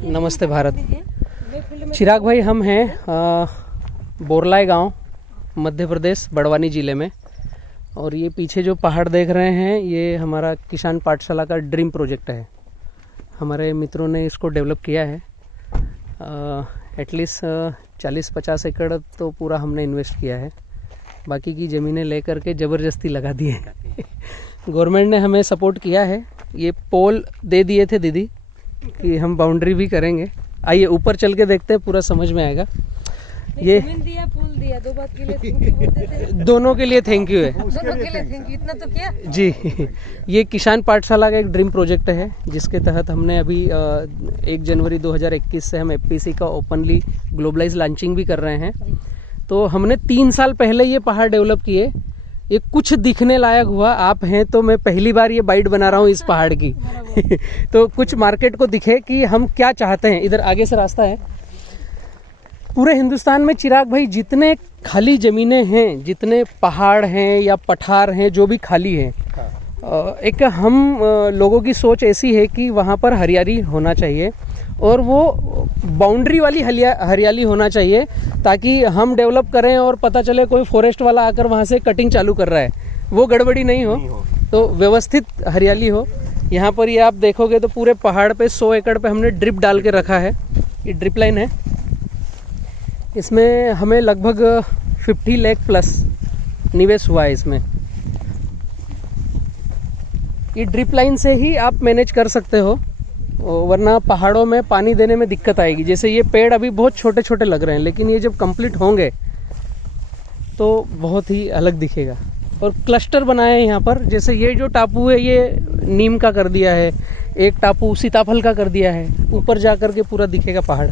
नमस्ते भारत। चिराग भाई, हम हैं बोरलाई गांव, मध्य प्रदेश, बड़वानी ज़िले में। और ये पीछे जो पहाड़ देख रहे हैं, ये हमारा किसान पाठशाला का ड्रीम प्रोजेक्ट है। हमारे मित्रों ने इसको डेवलप किया है। एटलीस्ट 40-50 एकड़ तो पूरा हमने इन्वेस्ट किया है। बाकी की ज़मीनें लेकर के ज़बरदस्ती लगा दी है। गवर्नमेंट ने हमें सपोर्ट किया है। ये पोल दे दिए थे दीदी कि हम बाउंड्री भी करेंगे। आइए ऊपर चल के देखते हैं, पूरा समझ में आएगा। ये दिया, पुल दिया, दो बात के लिए थैंक यू बोलते थे। दोनों के लिए थैंक यू है। दोनों के लिए थैंक यू, इतना तो किया जी। ये किसान पाठशाला का एक ड्रीम प्रोजेक्ट है, जिसके तहत हमने अभी 1 जनवरी 2021 से हम एफपीसी का ओपनली ग्लोबलाइज लॉन्चिंग भी कर रहे हैं। तो हमने 3 साल पहले ये पहाड़ डेवलप किए। ये कुछ दिखने लायक हुआ। आप हैं तो मैं पहली बार ये बाइट बना रहा हूँ इस पहाड़ की। तो कुछ मार्केट को दिखे कि हम क्या चाहते हैं। इधर आगे से रास्ता है। पूरे हिंदुस्तान में चिराग भाई, जितने खाली ज़मीनें हैं, जितने पहाड़ हैं या पठार हैं, जो भी खाली हैं, एक हम लोगों की सोच ऐसी है कि वहाँ पर हरियाली होना चाहिए, और वो बाउंड्री वाली हरियाली होना चाहिए, ताकि हम डेवलप करें और पता चले कोई फॉरेस्ट वाला आकर वहाँ से कटिंग चालू कर रहा है, वो गड़बड़ी नहीं हो। तो व्यवस्थित हरियाली हो। यहाँ पर ये आप देखोगे तो पूरे पहाड़ पे 100 एकड़ पे हमने ड्रिप डाल के रखा है। ये ड्रिप लाइन है। इसमें हमें लगभग 50 लाख प्लस निवेश हुआ है इसमें। ये ड्रिप लाइन से ही आप मैनेज कर सकते हो, वरना पहाड़ों में पानी देने में दिक्कत आएगी। जैसे ये पेड़ अभी बहुत छोटे छोटे लग रहे हैं, लेकिन ये जब कंप्लीट होंगे तो बहुत ही अलग दिखेगा। और क्लस्टर बनाए हैं यहाँ पर। जैसे ये जो टापू है, ये नीम का कर दिया है, एक टापू सीताफल का कर दिया है। ऊपर जा कर के पूरा दिखेगा पहाड़।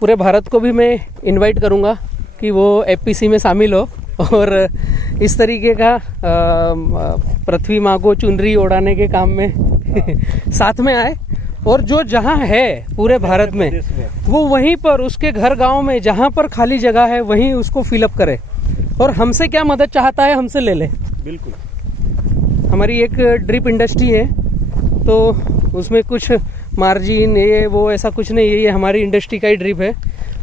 पूरे भारत को भी मैं इनवाइट करूँगा कि वो एफपीसी में शामिल हो और इस तरीके का पृथ्वी माँ को चुनरी ओढ़ाने के काम में साथ में आए। और जो जहाँ है पूरे भारत में, वो वहीं पर उसके घर गांव में जहाँ पर खाली जगह है, वहीं उसको फिलअप करे। और हमसे क्या मदद चाहता है, हमसे ले ले। बिल्कुल। हमारी एक ड्रिप इंडस्ट्री है, तो उसमें कुछ मार्जिन ये वो ऐसा कुछ नहीं है। ये हमारी इंडस्ट्री का ही ड्रिप है।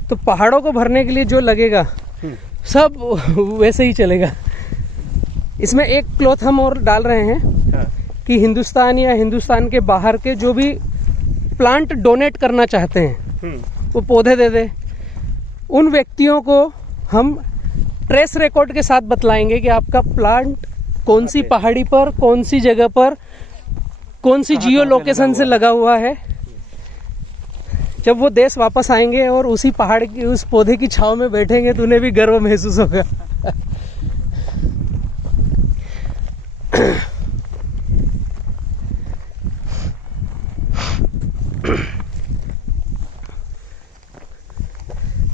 तो पहाड़ों को भरने के लिए जो लगेगा सब वैसे ही चलेगा। इसमें एक क्लॉथ हम और डाल रहे हैं कि हिंदुस्तान या हिंदुस्तान के बाहर के जो भी प्लांट डोनेट करना चाहते हैं, वो पौधे दे दे। उन व्यक्तियों को हम ट्रेस रिकॉर्ड के साथ बतलाएंगे कि आपका प्लांट कौन सी पहाड़ी पर, कौन सी जगह पर, कौन सी जियो लोकेशन से लगा हुआ है। जब वो देश वापस आएंगे और उसी पहाड़ की, उस पौधे की छांव में बैठेंगे, तो उन्हें भी गर्व महसूस होगा।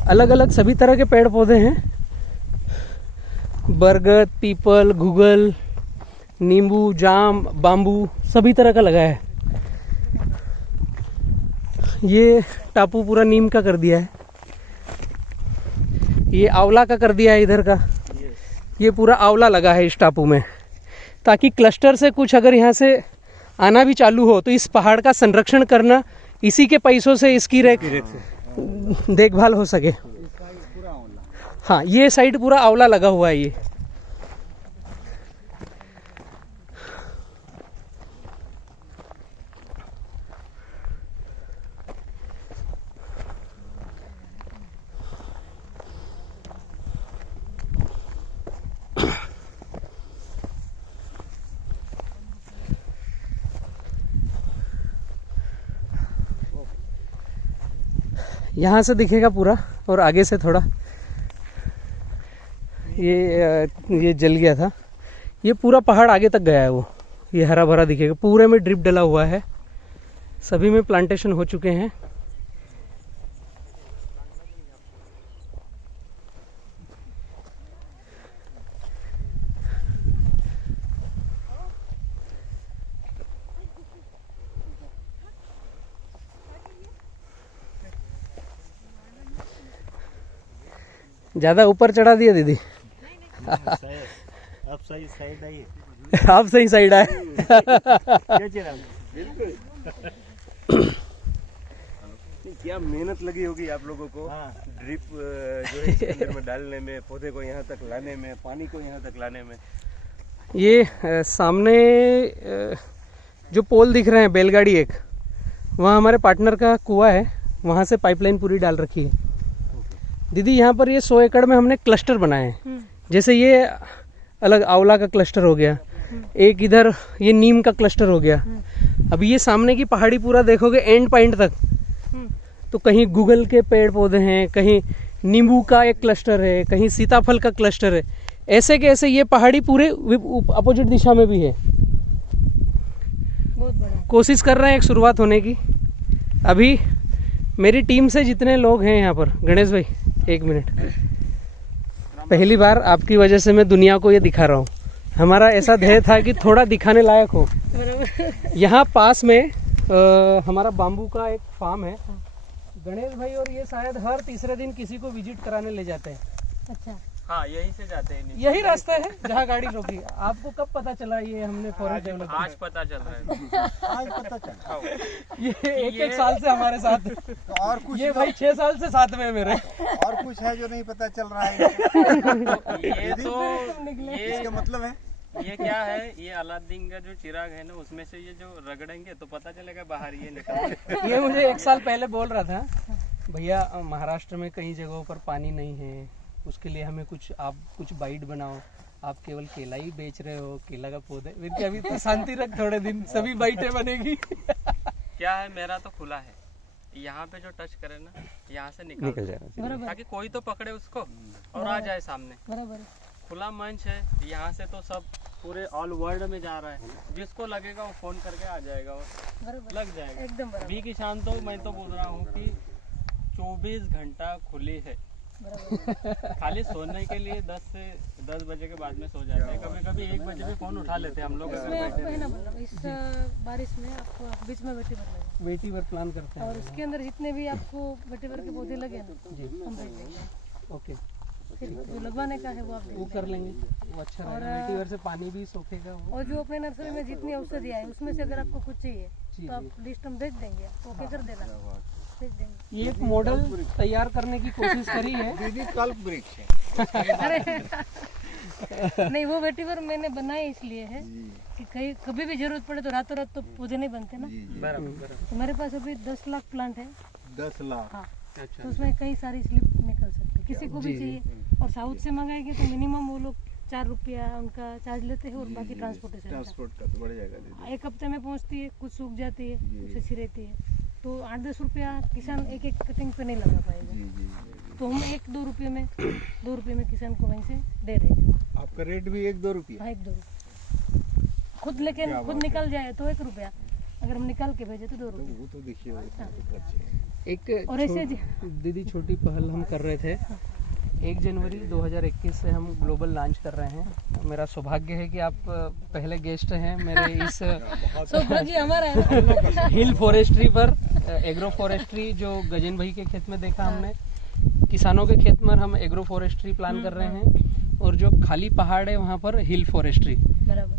अलग अलग सभी तरह के पेड़ पौधे हैं। बरगद, पीपल, गुगल, नींबू, जाम, बाम्बू, सभी तरह का लगा है। ये टापू पूरा नीम का कर दिया है। ये आंवला का कर दिया है इधर का। ये पूरा आंवला लगा है इस टापू में, ताकि क्लस्टर से कुछ अगर यहाँ से आना भी चालू हो तो इस पहाड़ का संरक्षण करना, इसी के पैसों से इसकी देखभाल हो सके। हाँ, ये साइड पूरा आंवला लगा हुआ है। ये यहाँ से दिखेगा पूरा, और आगे से थोड़ा ये जल गया था। ये पूरा पहाड़ आगे तक गया है। वो ये हरा भरा दिखेगा। पूरे में ड्रिप डला हुआ है। सभी में प्लांटेशन हो चुके हैं। ज़्यादा ऊपर चढ़ा दिया दीदी। अब सही साइड आई। आप सही साइड आए। बिल्कुल। क्या मेहनत लगी होगी आप लोगों को ड्रिप जो है इसके अंदर में डालने में, पौधे को यहाँ तक लाने में, पानी को यहाँ तक लाने में। ये सामने जो पोल दिख रहे हैं बैलगाड़ी एक, वहाँ हमारे पार्टनर का कुआं है, वहाँ से पाइपलाइन पूरी डाल रखी है। दीदी यहाँ पर ये 100 एकड़ में हमने क्लस्टर बनाए हैं। जैसे ये अलग आंवला का क्लस्टर हो गया, एक इधर ये नीम का क्लस्टर हो गया। अभी ये सामने की पहाड़ी पूरा देखोगे एंड पॉइंट तक, तो कहीं गूगल के पेड़ पौधे हैं, कहीं नींबू का एक क्लस्टर है, कहीं सीताफल का क्लस्टर है। ऐसे के ऐसे ये पहाड़ी पूरे अपोजिट दिशा में भी है। बहुत बड़ा। कोशिश कर रहे हैं एक शुरुआत होने की। अभी मेरी टीम से जितने लोग हैं यहाँ पर, गणेश भाई 1 मिनट, पहली बार आपकी वजह से मैं दुनिया को ये दिखा रहा हूँ। हमारा ऐसा ध्येय था कि थोड़ा दिखाने लायक हो। यहाँ पास में हमारा बाम्बू का एक फार्म है। गणेश भाई और ये शायद हर तीसरे दिन किसी को विजिट कराने ले जाते हैं। अच्छा। हाँ, यहीं से जाते हैं। यही रास्ता है जहाँ गाड़ी रोकी। आपको कब पता चला ये हमने फॉरेस्ट डेवलप? आज पता चल रहा है। आज पता चला। ये एक साल से हमारे साथ, तो और कुछ ये भाई 6 साल से साथ में है मेरे। और कुछ है जो नहीं पता चल रहा है। ये तो इसका मतलब है ये क्या है, ये अलादीन का जो चिराग है ना, उसमें से ये जो रगड़ेंगे तो पता चलेगा बाहर ये निकल। ये मुझे 1 साल पहले बोल रहा था, भैया महाराष्ट्र में कई जगहों पर पानी नहीं है, उसके लिए हमें आप कुछ बाइट बनाओ। आप केवल केला ही बेच रहे हो, केला का पौधे। फिर अभी तो शांति रख, थोड़े दिन सभी बाइटें बनेगी। क्या है, मेरा तो खुला है, यहाँ पे जो टच करे ना यहाँ से निकल जाए, ताकि कोई तो पकड़े उसको और आ जाए सामने। बराबर। खुला मंच है, यहाँ से तो सब पूरे ऑल वर्ल्ड में जा रहा है। जिसको लगेगा वो फोन करके आ जाएगा और लग जाएगा एकदम बराबर। बी किसान तो मैं तो बोल रहा हूँ कि 24 घंटा खुली है। खाली सोने के लिए 10 बजे के बाद में सो जाते हैं। कभी कभी 1 बजे भी फोन उठा लेते हैं हम लोग। इसमें आपको है ना, मतलब इस बारिश में आपको बीच में वेटीवर लगेगा। वेटीवर प्लान करते हैं और उसके अंदर जितने भी आपको वेटीवर के पौधे लगे ना, हम भेज देंगे। ओके, फिर जो लगवाने का है वो आप वो कर लेंगे, वो अच्छा रहेगा। वेटीवर से पानी भी सोखेगा वो। और जो अपने नर्सरी में जितनी औषधि है उसमें से अगर आपको कुछ चाहिए तो आप लिस्ट हम भेज देंगे, ओके कर देना, भेज देंगे। ये एक मॉडल तैयार करने की कोशिश करी है। दीदी कल्प वृक्ष है। अरे नहीं, वो वेटीवर मैंने बनाए इसलिए है कि कहीं कभी भी जरूरत पड़े तो रातों रात तो पौधे नहीं बनते ना। बराबर। तो मेरे पास अभी 10 लाख प्लांट है। 10 लाख। हाँ, तो उसमें कई सारी स्लिप निकल सकती है, किसी को भी चाहिए। और साउथ से मंगाएंगे तो मिनिमम वो लोग 4 रुपया उनका चार्ज लेते हैं, और बाकी ट्रांसपोर्टेशन ट्रांसपोर्ट का तो बढ़ जाएगा दीदी। 1 हफ्ते में पहुंचती है, कुछ सूख जाती है, कुछ अच्छी रहती है। तो 8-10 रुपया किसान एक कटिंग पे नहीं लगा पाएगा। तो हम 1-2 रुपये में 2 रुपये में किसान को वहीं से दे देंगे। आपका रेट भी 1-2 रुपया? हाँ, 1-2 रुपये खुद, लेकिन खुद निकल जाए तो 1 रुपया, अगर हम निकाल के भेजे तो 2 रुपये। वो तो देखिए एक और ऐसे दीदी छोटी पहल हम कर रहे थे। 1 जनवरी 2021 से हम ग्लोबल लॉन्च कर रहे हैं। मेरा सौभाग्य है कि आप पहले गेस्ट हैं मेरे इस सौभाग्य हमारा है। हिल फॉरेस्ट्री पर, एग्रो फॉरेस्ट्री जो गजेन भाई के खेत में देखा हमने, किसानों के खेत में हम एग्रो फॉरेस्ट्री प्लान कर रहे हैं। और जो खाली पहाड़ है वहाँ पर हिल फॉरेस्ट्री,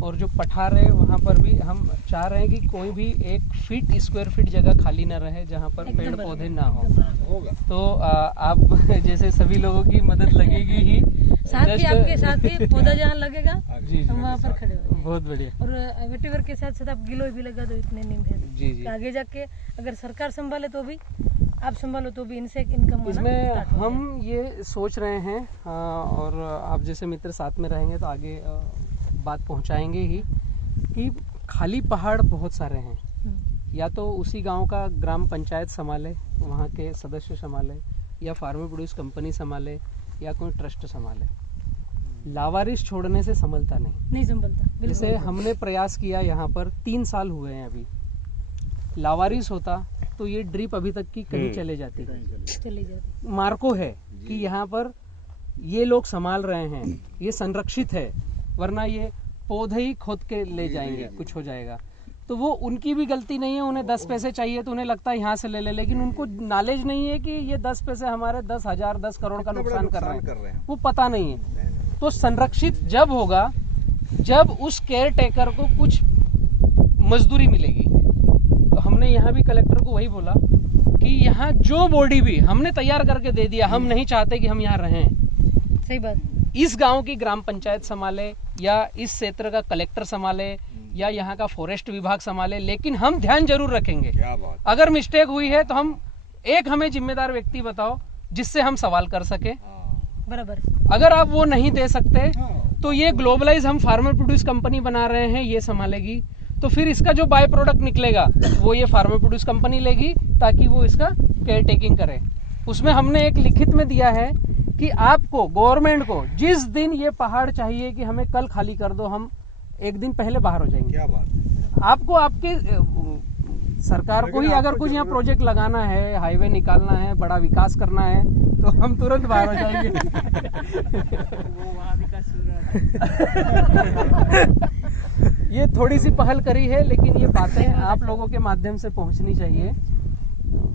और जो पठार है वहाँ पर भी हम चाह रहे हैं कि कोई भी 1 स्क्वायर फीट जगह खाली ना रहे जहाँ पर पेड़ पौधे ना हो। तो आप जैसे सभी लोगों की मदद लगेगी ही, साथ ही आपके साथ ही पौधा जहाँ लगेगा जी हम वहाँ पर खड़े हो। बहुत बढ़िया। और वेटीवर के साथ साथ आप गिलोय भी लगा दो, इतने नीम है जी जी। आगे जाके अगर सरकार संभाले तो भी, आप संभालो तो भी इनसे इनकम इसमें हम ये सोच रहे हैं, और आप जैसे मित्र साथ में रहेंगे तो आगे बात पहुंचाएंगे ही, कि खाली पहाड़ बहुत सारे हैं। या तो उसी गांव का ग्राम पंचायत संभाले, वहाँ के सदस्य संभाले, या फार्मर प्रोड्यूस कंपनी संभाले, या कोई ट्रस्ट संभाले। लावारिस छोड़ने से संभलता नहीं संभलता। जैसे हमने प्रयास किया, यहाँ पर 3 साल हुए हैं अभी। लावारिस होता तो ये ड्रिप अभी तक की कहीं चले जाती। मार्को है कि यहाँ पर ये लोग संभाल रहे हैं, ये संरक्षित है, वरना ये पौधे ही खोद के ले जाएंगे, कुछ हो जाएगा। तो वो उनकी भी गलती नहीं है। उन्हें 10 पैसे चाहिए तो उन्हें लगता है यहाँ से ले ले, लेकिन उनको नॉलेज नहीं है कि ये 10 पैसे हमारे 10,000 10 करोड़ का नुकसान कर रहे हैं, वो पता नहीं है। तो संरक्षित जब होगा जब उस केयर टेकर को कुछ मजदूरी मिलेगी। तो हमने यहाँ भी कलेक्टर को वही बोला कि यहाँ जो बॉडी भी हमने तैयार करके दे दिया, हम नहीं चाहते कि हम यहाँ रहें। सही बात। इस गांव की ग्राम पंचायत संभाले या इस क्षेत्र का कलेक्टर संभाले या यहाँ का फॉरेस्ट विभाग संभाले, लेकिन हम ध्यान जरूर रखेंगे। क्या बात। अगर मिस्टेक हुई है तो हम हमें जिम्मेदार व्यक्ति बताओ जिससे हम सवाल कर सके। बराबर। अगर आप वो नहीं दे सकते तो ये ग्लोबलाइज हम फार्मर प्रोड्यूस कंपनी बना रहे हैं, ये संभालेगी। तो फिर इसका जो बाय प्रोडक्ट निकलेगा वो ये फार्मर प्रोड्यूस कंपनी लेगी ताकि वो इसका केयर टेकिंग करे। उसमें हमने एक लिखित में दिया है कि आपको गवर्नमेंट को जिस दिन ये पहाड़ चाहिए कि हमें कल खाली कर दो, हम एक दिन पहले बाहर हो जाएंगे। क्या बात। आपको आपके सरकार को ही अगर कुछ यहाँ प्रोजेक्ट लगाना है, हाईवे निकालना है, बड़ा विकास करना है तो हम तुरंत बाहर हो जाएंगे। वो वहाँ विकास चल रहा है। ये थोड़ी सी पहल करी है, लेकिन ये बातें आप लोगों के माध्यम से पहुंचनी चाहिए।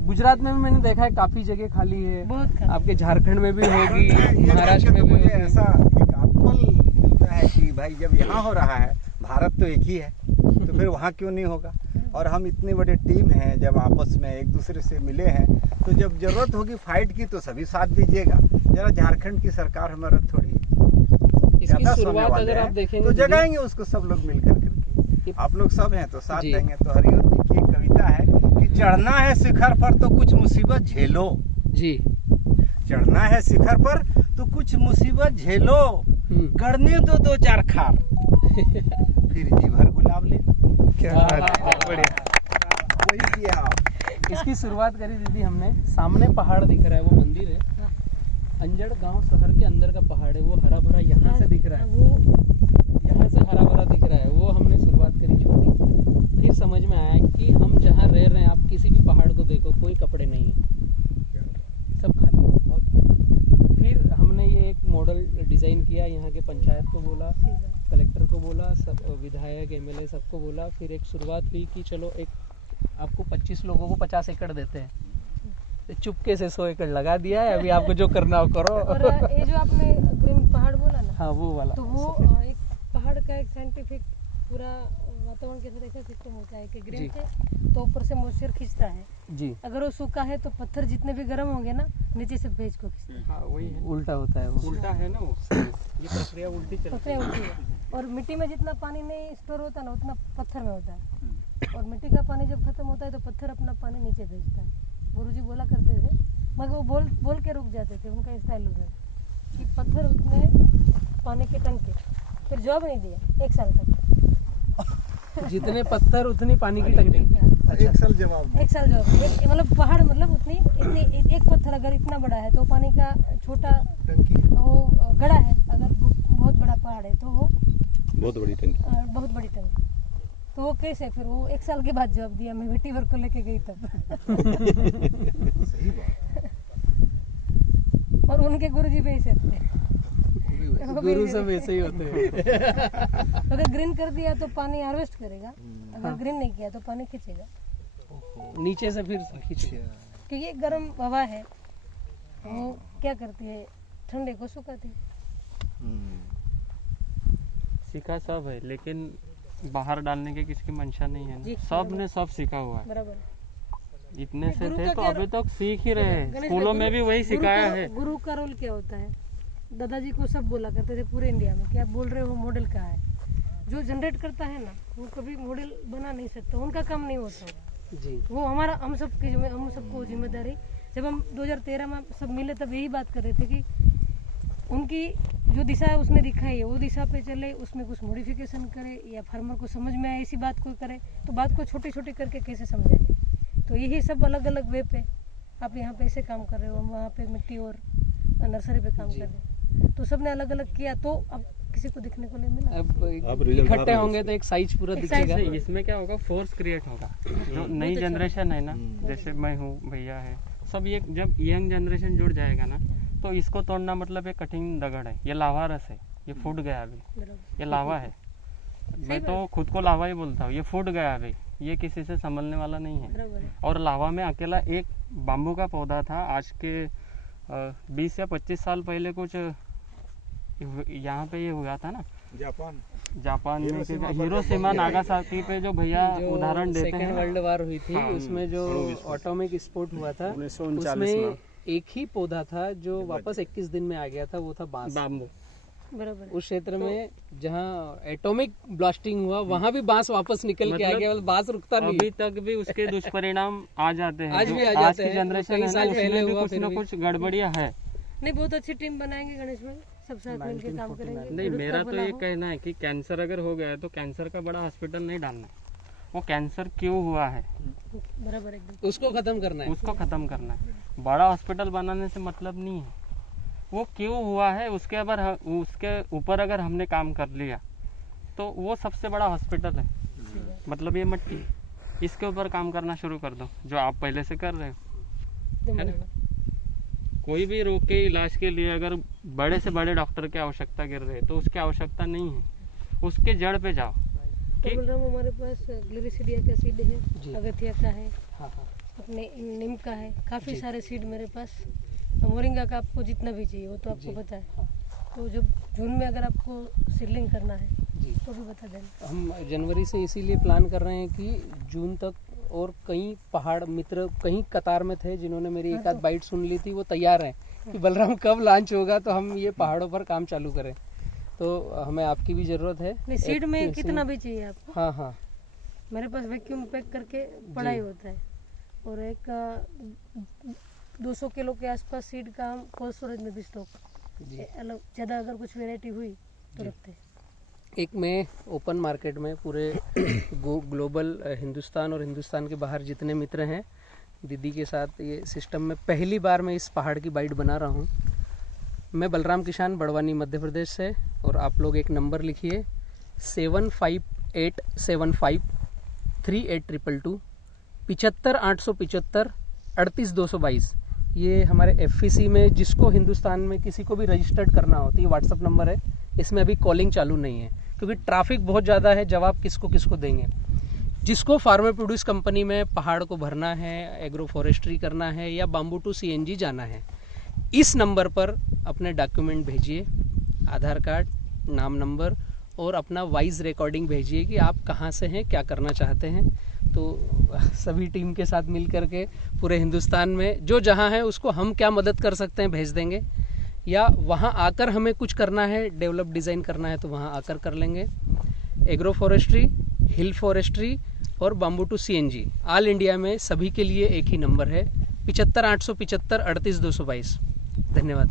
गुजरात में भी मैंने देखा है काफी जगह खाली है, बहुत खाली। आपके झारखंड में भी होगी, ये महाराष्ट्र में तो भी मुझे होगी। ऐसा एक आत्मबल मिलता है कि भाई जब यहाँ हो रहा है, भारत तो एक ही है, तो फिर वहाँ क्यों नहीं होगा। और हम इतनी बड़ी टीम हैं, जब आपस में एक दूसरे से मिले हैं तो जब जरूरत होगी फाइट की तो सभी साथ दीजिएगा। जरा झारखंड की सरकार हमारा थोड़ी इसकी ज्यादा सोने शुरुआत वाले अगर आप हैं, देखेंगे तो दीदी, जगाएंगे उसको सब लोग मिल करके। आप लोग सब हैं तो साथ जी। देंगे। तो हरिओम जी की एक कविता है कि चढ़ना है शिखर पर तो कुछ मुसीबत झेलो। जी चढ़ना है शिखर पर तो कुछ मुसीबत झेलो, करने दो दो चार खार, फिर जी भर गुलाब ले। क्या वाह, बात है, वाह, बढ़िया। वही किया आप। इसकी शुरुआत करी दीदी हमने। सामने पहाड़ दिख रहा है, वो मंदिर है। अंजड़ गांव शहर के अंदर का पहाड़ है, वो हरा भरा यहाँ से दिख रहा है, वो यहाँ से हरा भरा दिख रहा है। वो हमने शुरुआत करी छोटी, फिर समझ में आया कि हम जहाँ रह रहे हैं, आप किसी भी पहाड़ को देखो, कोई कपड़े नहीं है, सब खाली है। फिर हमने ये एक मॉडल डिजाइन किया, यहाँ के पंचायत को बोला, कलेक्टर को बोला, सब विधायक एमएलए सबको बोला। फिर एक शुरुआत हुई कि चलो एक आपको 25 लोगों को 50 एकड़ देते हैं, तो चुपके से 100 एकड़ लगा दिया है। अभी आपको जो करना हो करो। और ये जो आपने ग्रीन पहाड़ बोला ना, हाँ वो वाला तो वो एक पहाड़ का एक साइंटिफिक पूरा वातावरण के साथ ऐसा सिस्टम होता है कि ग्रीन जी। से तो ऊपर से मॉइस्चर खींचता है। जी अगर वो सूखा है तो पत्थर जितने भी गर्म होंगे ना, नीचे से भेज को खींचता है। हाँ वही है, उल्टा होता है वो। उल्टा है ना वो। ये प्रक्रिया उल्टी चलती पत्थर उल्टी है। और मिट्टी में जितना पानी नहीं स्टोर होता ना, उतना पत्थर में होता है। और मिट्टी का पानी जब खत्म होता है तो पत्थर अपना पानी नीचे भेजता है। गुरुजी बोला करते थे, मगर वो बोल के रुक जाते थे। उनका स्टाइल होता था कि पत्थर उतने पानी के टंके। फिर जवाब नहीं दिया 1 साल तक। जितने पत्थर उतनी पानी की टंकी। एक साल जवाब 1 साल जवाब, मतलब पहाड़, मतलब इतनी एक पत्थर अगर इतना बड़ा है तो पानी का छोटा टंकी है। वो गड़ा है। अगर बहुत बड़ा पहाड़ है तो वो बहुत बड़ी टंकी। बहुत बड़ी टंकी। तो वो कैसे, फिर वो 1 साल के बाद जवाब दिया। मैं बेटी वर्क को लेके गई तब। सही बात। और उनके गुरुजी भी ऐसे थे। गुरु सब ऐसे ही होते हैं। अगर ग्रीन कर दिया तो पानी हार्वेस्ट करेगा, अगर ग्रीन नहीं किया तो पानी खींचेगा। नीचे से फिर खींचेगा। क्योंकि गर्म हवा है, वो क्या करती है, ठंडे को सुखाती है। सीखा सब है, लेकिन बाहर डालने की किसी की मंशा नहीं है जी, ना। सब ने सब सीखा हुआ है। बराबर। इतने से गुरु थे का तो क्या अभी तक सीख ही रहे हैं। गणेश स्कूलों भाई, में भी वही गुरु सिखाया का- है। गुरु का रोल क्या होता है? दादाजी को सब बोला करते थे पूरे इंडिया में कि आप बोल रहे हो मॉडल का है। जो जनरेट करता है ना, वो कभी मॉडल बना नहीं सकता, उनका काम नहीं होता। जी वो हमारा, हम सबको जिम्मेदारी। जब हम 2013 में सब मिले तब यही बात कर रहे थे कि उनकी जो दिशा है उसने दिखाई है, वो दिशा पे चले, उसमें कुछ मॉडिफिकेशन करे या फार्मर को समझ में आए ऐसी बात कोई करे तो बात को छोटी छोटी करके कैसे समझाए। तो यही सब अलग अलग वे पे, आप यहाँ पे ऐसे काम कर रहे हो, हम वहाँ पे मिट्टी और नर्सरी पे काम कर रहे हैं, तो सबने अलग अलग किया तो अब किसी को दिखने को नहीं मिला। अब रिजल्ट इकट्ठे आ होंगे तो एक साइज पूरा एक दिखेगा। size इसमें क्या होगा, फोर्स क्रिएट होगा। जो नई अच्छा जनरेशन है ना, जैसे मैं हूँ, भैया है, सब ये जब यंग जनरेशन जुड़ जाएगा ना, तो इसको तोड़ना मतलब एक कठिन दगड़ है। ये लावा रस है, ये फूट गया अभी, बराबर। ये लावा है। मैं तो खुद को लावा ही बोलता हूँ। ये फूट गया अभी, ये किसी से संभलने वाला नहीं है। बराबर है। और लावा में अकेला एक बाम्बू का पौधा था। आज के 20 या 25 साल पहले कुछ यहाँ पे ये हुआ था ना, जापान में हिरोशिमा नागासाकी पे जो भैया उदाहरण देते सेकेंड हैं, वर्ल्ड वार हुई थी, हाँ, उसमें जो एटॉमिक विस्फोट हुआ था, 1939 उसमें में एक ही पौधा था जो वापस 21 दिन में आ गया था, वो था बांस। बाम्बू। बराबर उस क्षेत्र में जहाँ एटॉमिक ब्लास्टिंग हुआ वहाँ भी बांस वापस निकल के आ गया, बांस रुकता नहीं। अभी तक भी उसके दुष्परिणाम आ जाते हैं, आज जो भी आ जाते की हैं, जनरेशन कई है ना, साल उसमें पहले भी हुआ, कुछ फिर ना भी। कुछ गड़बड़ियाँ है। नहीं, बहुत अच्छी टीम बनाएंगे गणेश भाई, सब साथ मिलकर काम करेंगे। नहीं, फिर मेरा उसका तो भला ये हो। कहना है कि कैंसर अगर हो गया है तो कैंसर का बड़ा हॉस्पिटल नहीं डालना, वो कैंसर क्यों हुआ है बराबर एकदम। उसको खत्म करना है। उसको खत्म करना है। बड़ा हॉस्पिटल बनाने से मतलब नहीं है, वो क्यों हुआ है उसके ऊपर अगर हमने काम कर लिया तो वो सबसे बड़ा हॉस्पिटल है। मतलब ये मट्टी, इसके ऊपर काम करना शुरू कर दो जो आप पहले से कर रहे हो। एकदम है ना? बराबर। कोई भी रोग के इलाज के लिए अगर बड़े से बड़े डॉक्टर की आवश्यकता गिर रही है तो उसकी आवश्यकता नहीं है, उसके जड़ पे जाओ। तो बोल रहा हूँ हमारे पास ग्लिसरीडिया का सीड जी। है, अगथिया का है, हाँ हाँ अपने नीम का है, काफ़ी जी। सारे सीड मेरे पास। मोरिंगा का आपको जितना भी चाहिए वो तो आपको जी। पता है। हाँ। तो जब जून में अगर आपको सीडलिंग करना है जी, तो भी बता देना। हम जनवरी से इसीलिए प्लान कर रहे हैं कि जून तक, और कई पहाड़ मित्र कहीं कतार में थे जिन्होंने मेरी एक आध बाइट सुन ली थी, वो तैयार हैं कि बलराम कब लॉन्च होगा तो हम ये पहाड़ों पर काम चालू करें। तो हमें आपकी भी ज़रूरत है। नहीं, सीड में एक कितना भी चाहिए आपको, हाँ हाँ मेरे पास वैक्यूम पैक करके पड़ा ही होता है। और एक 200 किलो के आसपास सीड का हम कोल्ड स्टोरेज में भी स्टॉक, जी। अलग ज़्यादा अगर कुछ वेराइटी हुई तो जी। रखते हैं। एक मैं ओपन मार्केट में पूरे ग्लोबल हिंदुस्तान और हिंदुस्तान के बाहर जितने मित्र हैं, दीदी के साथ ये सिस्टम में पहली बार मैं इस पहाड़ की बाइट बना रहा हूँ। मैं बलराम किसान, बड़वानी मध्य प्रदेश से, और आप लोग एक नंबर लिखिए 7587538222 75875 38222। ये हमारे FEC में जिसको हिंदुस्तान में किसी को भी रजिस्टर्ड करना हो तो ये व्हाट्सअप नंबर है। इसमें अभी कॉलिंग चालू नहीं है क्योंकि ट्रैफिक बहुत ज़्यादा है, जवाब किसको किसको देंगे। जिसको फार्मर प्रोड्यूस कंपनी में पहाड़ को भरना है, एग्रो फॉरेस्ट्री करना है या बाम्बू टू CNG जाना है, इस नंबर पर अपने डॉक्यूमेंट भेजिए, आधार कार्ड, नाम, नंबर और अपना वॉइस रिकॉर्डिंग भेजिए कि आप कहाँ से हैं, क्या करना चाहते हैं। तो सभी टीम के साथ मिल करके पूरे हिंदुस्तान में जो जहाँ है उसको हम क्या मदद कर सकते हैं भेज देंगे, या वहाँ आकर हमें कुछ करना है, डेवलप डिज़ाइन करना है तो वहाँ आकर कर लेंगे। एग्रो फॉरेस्ट्री, हिल फॉरेस्ट्री और bamboo to CNG all India में सभी के लिए एक ही नंबर है 75 875 38 222। धन्यवाद।